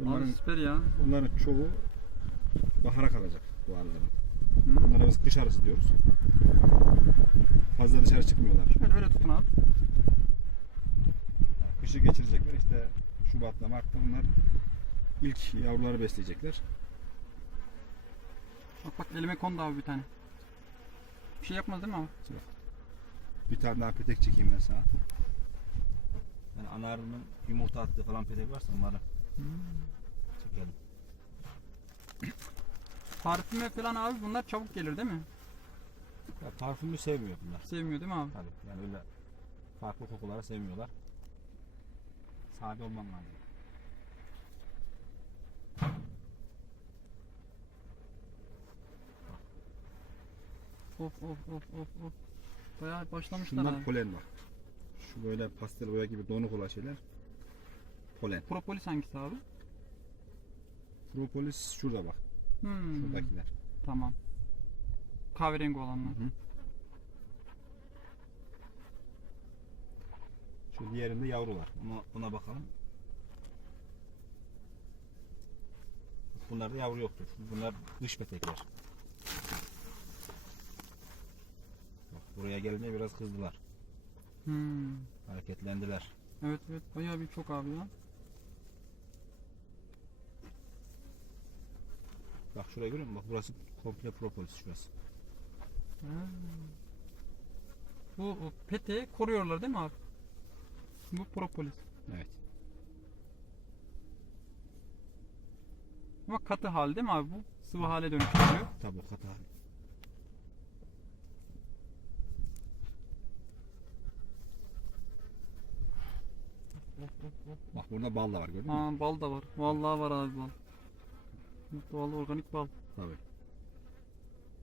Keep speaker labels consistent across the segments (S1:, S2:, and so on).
S1: Bunların,
S2: süper ya.
S1: bunların çoğu bahara kalacak bu arıların.
S2: Hı.
S1: Bunlara biz kış arısı diyoruz. Fazla dışarı çıkmıyorlar.
S2: Şöyle böyle tutun abi.
S1: Kışı geçirecekler işte Şubat'ta Mart'ta bunlar ilk yavruları besleyecekler.
S2: Bak bak elime kondu abi bir tane. Bir şey yapmaz değil mi abi?
S1: Bir tane daha petek çekeyim ben sana. Yani ana arının yumurta attığı falan petek varsa onları çekelim.
S2: Parfüme falan abi bunlar çabuk gelir değil mi?
S1: Ya, parfümü sevmiyor bunlar.
S2: Sevmiyor değil mi abi?
S1: Tabii yani öyle farklı kokuları sevmiyorlar. Sade olman lazım.
S2: Of of of of of. Bayağı başlamışlar
S1: Şunlar
S2: abi.
S1: polen var. Şu böyle pastel boya gibi donuk olan şeyler polen.
S2: Propolis hangisi abi?
S1: Propolis şurada bak.
S2: Hmm.
S1: Şuradakiler.
S2: Tamam. Kahverengi olanlar.
S1: Hı hı. Şu diğerinde yavrular. Ona, ona bakalım. Bunlarda yavru yoktur. Bunlar dış petekler. Bak buraya gelince biraz kızdılar.
S2: Hmm.
S1: Hareketlendiler.
S2: Evet evet bayağı bir çok abi ya.
S1: Bak şuraya görüyor musun? Bak burası komple propolis şurası.
S2: Ha. Bu o peteği koruyorlar değil mi abi? Bu propolis.
S1: Evet.
S2: Ama katı hal değil mi abi bu? Sıvı hale dönüştürüyor.
S1: Tabi o katı hali. Bak burada bal da var gördün mü?
S2: Aa bal da var. Vallahi var abi bal. Doğal organik bal.
S1: Tabii.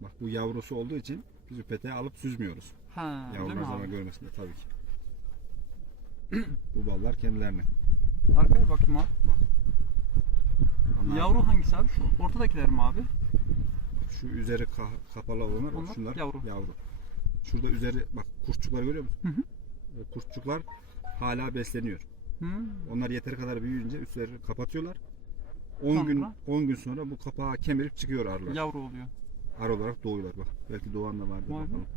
S1: Bak bu yavrusu olduğu için biz bu peteği alıp süzmüyoruz.
S2: Ha,
S1: Yavrular zarar görmesin diye tabii ki. bu ballar kendilerine.
S2: Arkaya bakayım abi.
S1: Ama
S2: Yavru hangisi abi? Şu ortadakiler mi abi?
S1: bak şu üzeri ka- kapalı olanlar
S2: Onlar
S1: şunlar
S2: yavru.
S1: yavru. Şurada üzeri bak kurtçuklar görüyor musun?
S2: Hı hı.
S1: O kurtçuklar hala besleniyor.
S2: Hmm.
S1: Onlar yeteri kadar büyüyünce üstlerini kapatıyorlar. 10 gün
S2: Sonra?
S1: 10 gün sonra bu kapağı kemirip çıkıyor arılar.
S2: Yavru oluyor.
S1: Arı olarak doğuyorlar bak. Belki doğan da vardır
S2: Var
S1: bakalım.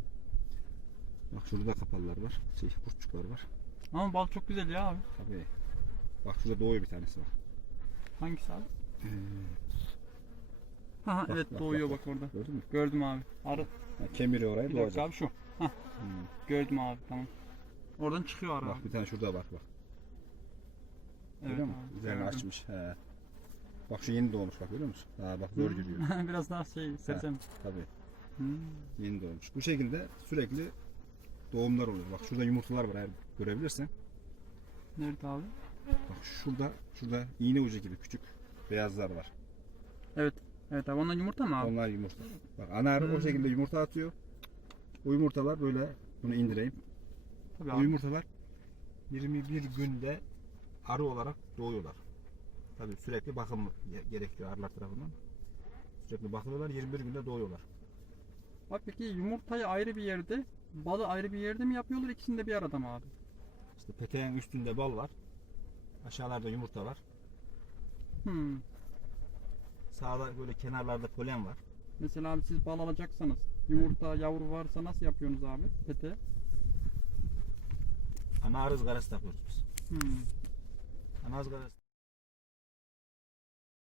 S1: Bak şurada da kapalılar var. Şey kurtçuklar var.
S2: Ama bal çok güzel ya abi.
S1: Tabii. Bak şurada doğuyor bir tanesi bak.
S2: Hangisi abi?
S1: Ee,
S2: Ha,
S1: Bak,
S2: evet
S1: bak,
S2: doğuyor
S1: bak,
S2: bak, orada.
S1: gördün mü?
S2: Gördüm abi. Arı.
S1: Ha, kemiriyor orayı
S2: Bir
S1: doğacak.
S2: abi şu. Hah,
S1: Hmm.
S2: gördüm abi tamam. Oradan çıkıyor arı.
S1: Bak bir tane şurada var bak.
S2: Evet
S1: Üzerini
S2: gördüm.
S1: açmış. He. Bak şu yeni doğmuş bak görüyor musun? Ha bak zor yürüyor.
S2: Biraz daha şey sersem.
S1: Tabii.
S2: Hmm.
S1: Yeni doğmuş. Bu şekilde sürekli doğumlar oluyor. Bak şurada yumurtalar var eğer görebilirsen.
S2: Nerede abi?
S1: Bak şurada şurada iğne ucu gibi küçük beyazlar var.
S2: Evet. Evet abi onlar yumurta mı abi?
S1: Onlar yumurta. Bak ana arı o
S2: Hmm.
S1: şekilde yumurta atıyor. O yumurtalar böyle bunu indireyim.
S2: Tabii abi.
S1: yumurtalar 21 günde arı olarak doğuyorlar. Tabii sürekli bakım ge- gerekiyor arılar tarafından. Sürekli bakılıyorlar 21 günde doğuyorlar.
S2: Abi peki yumurtayı ayrı bir yerde, balı ayrı bir yerde mi yapıyorlar ikisini de bir arada mı abi?
S1: İşte peteğin üstünde bal var. Aşağılarda yumurta var.
S2: Hmm.
S1: Sağda böyle kenarlarda polen var.
S2: Mesela abi siz bal alacaksanız yumurta yavru varsa nasıl yapıyorsunuz abi? Pete.
S1: Ana arı ızgarası takıyoruz biz.
S2: Hmm.
S1: Ana ızgarası